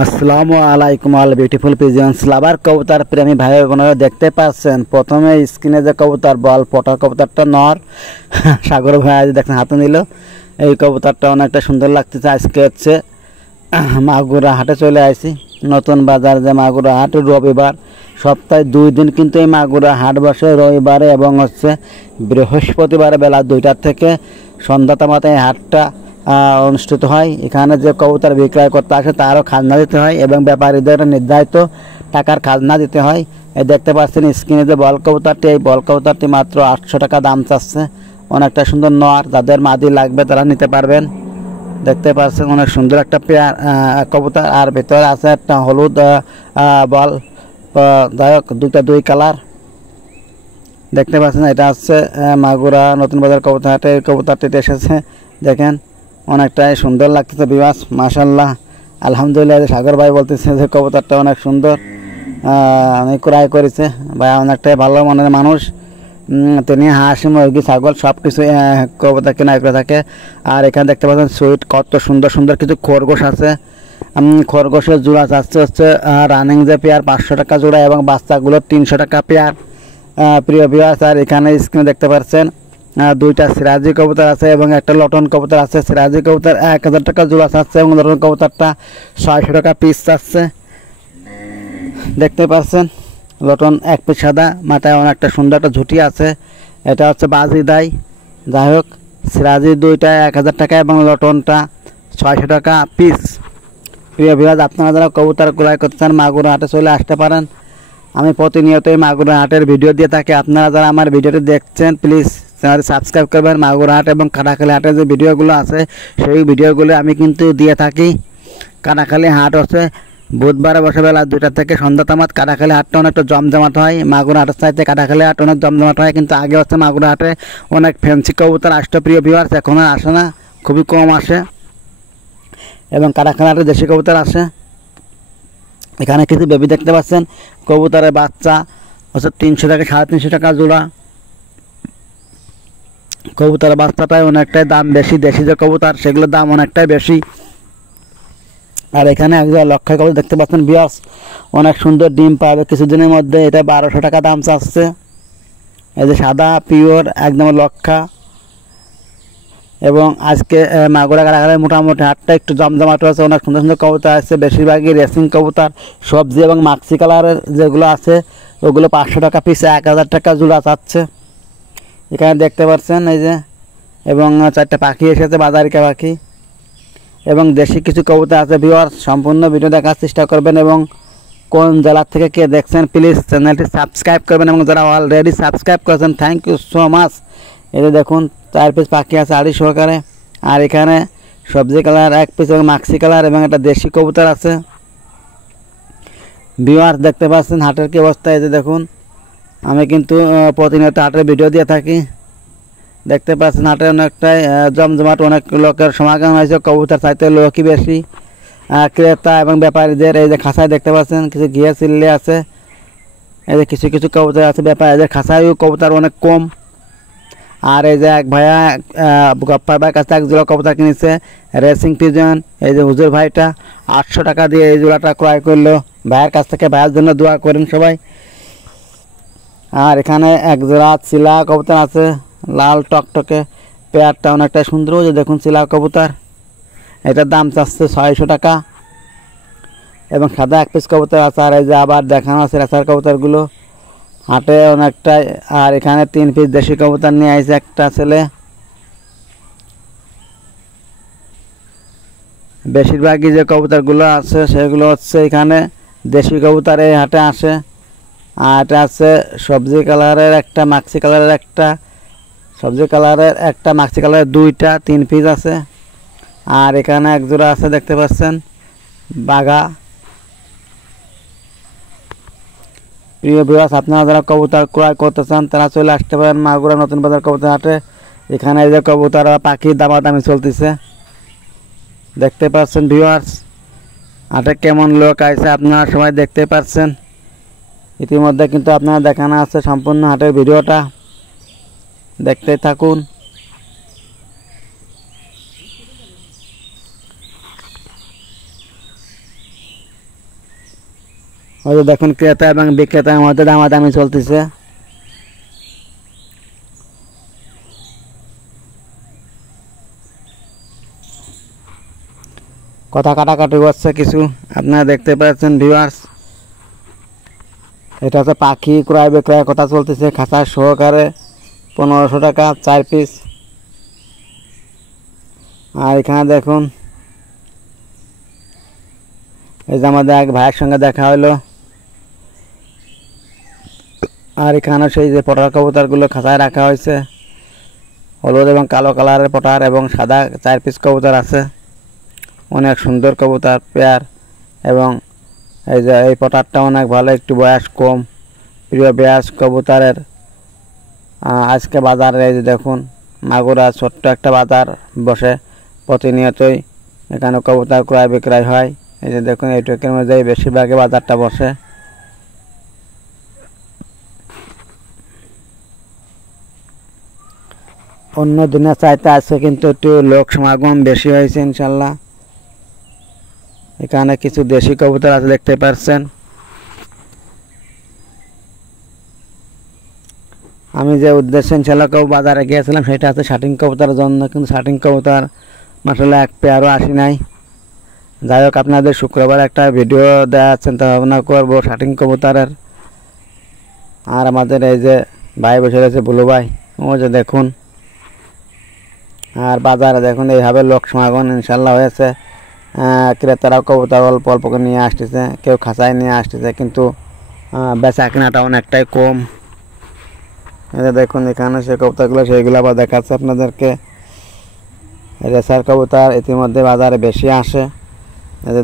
আসসালামু আলাইকুম all beautiful pigeons লাভার কবুতর প্রেমী ভাই বোনেরা দেখতে পাচ্ছেন প্রথমে স্ক্রিনে যে কবুতর বল পটা কবুতরটা নর সাগর ভাই আজ দেখেন হাতে নিল। এই কবুতরটা অনেকটা সুন্দর লাগতেছে। আজকে হচ্ছে মাগুরা হাটে চলে আসি, নতুন বাজার যে মাগুরা হাট রবিবার, সপ্তাহে 2 দিন কিন্তু এই মাগুরা হাট বসে, রবিবারে এবং হচ্ছে বৃহস্পতিবারে বেলা 2টা থেকে সন্ধ্যা তামাতে এই হাটটা অনুষ্ঠিত হয়। এখানে যে কবুতর বিক্রয় করতে আসে তারও খাজনা দিতে হয় এবং ব্যাপারীদের নির্ধারিত টাকার খাজনা দিতে হয়। এই দেখতে পাচ্ছেন স্ক্রিনে যে বল কবুতরটি, এই বল কবুতরটি মাত্র 800 টাকা দাম চাচ্ছে। অনেকটা সুন্দর নর, যাদের মাদি লাগবে তারা নিতে পারবেন। দেখতে পাচ্ছেন অনেক সুন্দর একটা পেয়ার কবুতর, আর ভেতরে আছে একটা হলুদ বল, যাই হোক দুই কালার। দেখতে পাচ্ছেন এটা হচ্ছে মাগুরা নতুন বাজার কবুতর হাটে এই কবুতরটিতে এসেছে। দেখেন অনেকটাই সুন্দর লাগতেছে বিবাস, মাশাল্লাহ আলহামদুলিল্লাহ। সাগর ভাই বলতেছে যে কবুতরটা অনেক সুন্দর, অনেক ক্রয় করেছে ভাই, অনেকটাই ভালো মনের মানুষ। তিনি হাঁস মুরগি ছাগল সব কিছু কবুতর কেনা করে থাকে। আর এখানে দেখতে পাচ্ছেন সুইট কত সুন্দর সুন্দর কিছু খরগোশ আছে। খরগোশের জোড়া চাচ্ছে হচ্ছে রানিং যে পেয়ার 500 টাকা জোড়া এবং বাচ্চাগুলো 300 টাকা পেয়ার। প্রিয় ভিউয়ার্স, আর এখানে স্ক্রিনে দেখতে পাচ্ছেন 2টা সিরাজি কবুতর আছে এবং একটা লটন কবুতর আছে। সিরাজি কবুতর 1000 টাকা জোড়া চাচ্ছে এবং লটন কবুতরটা 600 টাকা পিস চাচ্ছে। দেখতে পাচ্ছেন লটন এক পিস সাদা, মাথায় অনেকটা সুন্দর একটা ঝুঁটি আছে, এটা হচ্ছে বাজি দাই। যাই হোক সিরাজি 2টা 1000 টাকা এবং লটনটা 600 টাকা পিস। প্রিয় ভিউয়ার্স, আপনারা যারা কবুতর ক্রয় করতে চান মাগুরা হাটে চলে আসতে পারেন। আমি প্রতিনিয়তই মাগুরা হাটের ভিডিও দিয়ে থাকি। আপনারা যারা আমার ভিডিওটি দেখছেন প্লিজ চ্যানেলটি সাবস্ক্রাইব করবেন। মাগুরা হাট এবং কাটাখালী হাটের যে ভিডিওগুলো আছে সেই ভিডিওগুলো আমি কিন্তু দিয়ে থাকি। কাটাখালী হাট হচ্ছে বুধবারে বসে বেলা 2টা থেকে সন্ধ্যা তামাত। কাটাখালী হাটটা অনেকটা জমজমাট হয়, মাগুরা হাটের চাইতে কাটাখালী হাট অনেক জমজমাট হয়। কিন্তু আগে হচ্ছে মাগুরা হাটে অনেক ফ্যান্সি কবুতর আসতো প্রিয় ভিউয়ার্স, এখন আর আসে না, খুবই কম আসে এবং কাটাখালী হাটে দেশি কবুতর আসে। এখানে কিছু বেবি দেখতে পাচ্ছেন, কবুতরের বাচ্চা হচ্ছে 300 থেকে 350 টাকা জোড়া। কবুতরের বাচ্চাটাই অনেকটাই দাম বেশি, দেশি যে কবুতর সেগুলোর দাম অনেকটাই বেশি। আর এখানে একজন লক্ষা কবুতর দেখতে পাচ্ছেন বিয়াস, অনেক সুন্দর ডিম পাবে কিছুদিনের মধ্যে। এটা 1200 টাকা দাম চাচ্ছে। এই যে সাদা পিওর একদম লক্ষা। এবং আজকে মাগুরা কাটাখালী মোটামুটি হাটটা একটু জমজমাট হয়েছে, অনেক সুন্দর সুন্দর কবুতর আছে, বেশিরভাগই রেসিং কবুতর। সবজি এবং মাক্সি কালারের যেগুলো আছে ওগুলো 500 টাকা পিস, 1000 টাকা জোড়া চাচ্ছে। এখানে দেখতে পাচ্ছেন এই যে, এবং 4টা পাখি এসেছে, বাজারিকা পাখি এবং দেশি কিছু কবুতর আছে। ভিউয়ার্স, সম্পূর্ণ ভিডিও দেখার চেষ্টা করবেন এবং কোন জেলার থেকে কে দেখছেন প্লিজ চ্যানেলটি সাবস্ক্রাইব করবেন এবং যারা অলরেডি সাবস্ক্রাইব করেছেন থ্যাংক ইউ সো মাচ। এই যে দেখুন 4 পিস পাখি আছে আড়ি সহকারে। আর এখানে সবজি কালার 1 পিস এবং মাক্সি কালার এবং একটা দেশি কবুতর আছে। ভিউয়ার্স, দেখতে পাচ্ছেন হাটের কি অবস্থা। এই যে দেখুন, আমি কিন্তু প্রতিনিয়ত হাটের ভিডিও দিয়ে থাকি। দেখতে পাচ্ছেন হাটে অনেকটাই জমজমাট, অনেক লোকের সমাগম হয়েছে। কবুতর চাইতে লোকই বেশি, ক্রেতা এবং ব্যাপারীদের। এই যে খাঁচায় দেখতে পাচ্ছেন কিছু ঘিয়ে চিল্লে আছে। এই যে কিছু কিছু কবুতর আছে ব্যাপারীদের খাঁচায়ও কবুতর অনেক কম। আর এই যে এক ভাইয়া গপ্পার ভাইয়ের কাছে 1 জোড়া কবুতর কিনেছে রেসিং পিজন। এই যে হুজুর ভাইটা 800 টাকা দিয়ে এই জোড়াটা ক্রয় করলো ভাইয়ের কাছ থেকে। ভাইয়ের জন্য দোয়া করেন সবাই। আর এখানে 1 জোড়া চিলা কবুতর আছে, লাল টকটকে, পেয়ারটা অনেকটা সুন্দর। যে দেখুন চিলা কবুতর, এটার দাম চাচ্ছে 600 টাকা এবং সাদা 1 পিস কবুতর আছে। আর এই যে আবার দেখানো আছে রেসার কবুতরগুলো হাটে অনেকটাই। আর এখানে 3 পিস দেশি কবুতর নিয়ে আসছে একটা ছেলে। বেশিরভাগই যে কবুতরগুলো আছে সেগুলো হচ্ছে এখানে দেশি কবুতর এই হাটে আসে। আর এটা আছে সবজি কালারের একটা, মাক্সি কালারের একটা, সবজি কালারের একটা, মাক্সি কালারের 2টা, 3 পিস আছে। আর এখানে 1 জোড়া আছে দেখতে পাচ্ছেন বাঘা। প্রিয় ভিউয়ার্স, আপনারা যারা কবুতর ক্রয় করতে চান তারা চলে আসতে পারেন মাগুরা নতুন বাজার কবুতর হাটে। এখানে এই যে কবুতর পাখির দামাদামি চলতেছে দেখতে পাচ্ছেন। ভিউয়ার্স, হাটে কেমন লোক আছে আপনারা সবাই দেখতে পাচ্ছেন। ইতিমধ্যে কিন্তু আপনারা দেখানো আছে সম্পূর্ণ হাটের ভিডিওটা, দেখতে থাকুন। ওই যে দেখুন ক্রেতা এবং বিক্রেতার মধ্যে দামাদামি চলতেছে। কথা কাটাকাটি হচ্ছে কিছু, আপনারা দেখতে পাচ্ছেন ভিউয়ার্স। এটা হচ্ছে পাখি ক্রয় বিক্রয় কথা চলতেছে, খাঁচা সহকারে 1500 টাকা 4 পিস। আর এখানে দেখুন এই যে আমাদের এক ভাইয়ের সঙ্গে দেখা হলো। আর এখানে সেই যে পটার কবুতরগুলো খাঁচায় রাখা হয়েছে, হলুদ এবং কালো কালারের পটার এবং সাদা 4 পিস কবুতর আছে। অনেক সুন্দর কবুতর পেয়ার, এবং এই যে এই পটারটা অনেক ভালো, একটু বয়স কম। প্রিয় বয়স কবুতরের আজকে বাজারে এই যে দেখুন মাগুরা ছোট্ট একটা বাজার বসে প্রতিনিয়তই, এখানে কবুতর ক্রয় বিক্রয় হয়। এই যে দেখুন এইটুকের মধ্যে বেশিরভাগই বাজারটা বসে। অন্য দিনের চাইতে আজকে কিন্তু একটু লোক সমাগম বেশি হয়েছে ইনশাল্লাহ। এখানে কিছু দেশি কবুতর আছে দেখতে পাচ্ছেন। আমি যে উদ্দেশ্যে ইনশাল্লাহ বাজারে গিয়েছিলাম সেটা আছে শাটিং কবুতরের জন্য, কিন্তু শাটিং কবুতর মাসাল্লাহ এক পেয়ারও আসি নাই। যাই হোক, আপনাদের শুক্রবার একটা ভিডিও দেওয়ার চিন্তা ভাবনা করবো শাটিং কবুতরের। আর আমাদের এই যে ভাই বসে রয়েছে বুলু ভাই, ও যে দেখুন। আর বাজারে দেখুন এইভাবে লোক সমাগম ইনশাল্লাহ হয়েছে। ক্রেতারাও কবুতর অল্প অল্প করে নিয়ে আসতেছে, কেউ খাঁচায় নিয়ে আসতেছে, কিন্তু বেচা কেনাটা অনেকটাই কম। এই যে দেখুন এখানে সে কবুতরগুলো সেইগুলো আবার দেখাচ্ছে আপনাদেরকে। রেসার কবুতর ইতিমধ্যে বাজারে বেশি আসে। এই যে